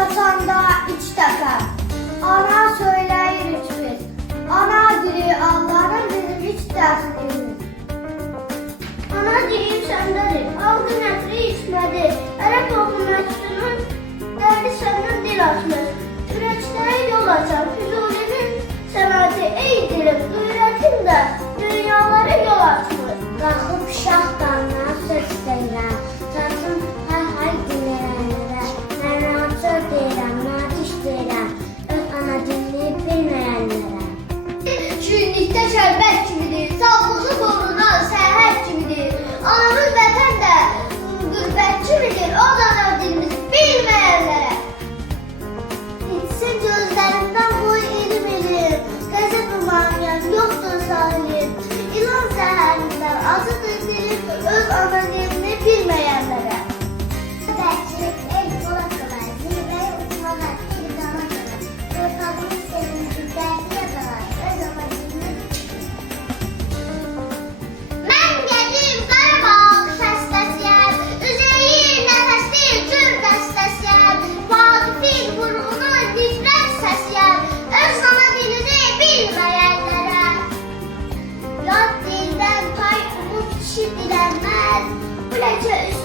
Yatanda iç takar. Ana söyleyir üç biz. Ana dili Allah'ın bizim hiç dersini. Ana dilim sendedir. Algın etri içmedi. Erek okumasının derdi senden dil açmış. Üreçlere yol açar. Füzuli'nin senati ey dilim. Üretim de dünyalara yol açmış. Qalxıb şah damına söz istəyirəm. Sazım hay dinləyənlərə. Mən naçör deyirəm, natiş deyirəm. Öz ana dilini bilməyənlərə. Şirinlikdə şərbət kimidir. Sağlığı qorunan səhər kimidir. Anamız vətən də qürbət kimidir. O da ana dilimiz bilməyənlərə. İçsin gözlərimdən bu ilim ilim. Qəzəb umaniyəm, yoxdur sahilim. İlan zəhərindən acıdır dilim. Öz ana dilini bilməyənlərə. Bəlkə el qola qılar. Zirvəyə uçmalar, bir dana qılar. Torpağımız sevinci, dərdi yadalar. Öz ana dilini Mən gedim Qarabağ xəstəsiyəm. Üzeyir nəfəsli tür dəstəsiyəm. Vaqifin vurğunu nifrət səsiyəm. Öz ana dilini bilməyənlərə. yad dildən pay umut kişi dilənməz. Bu ləcə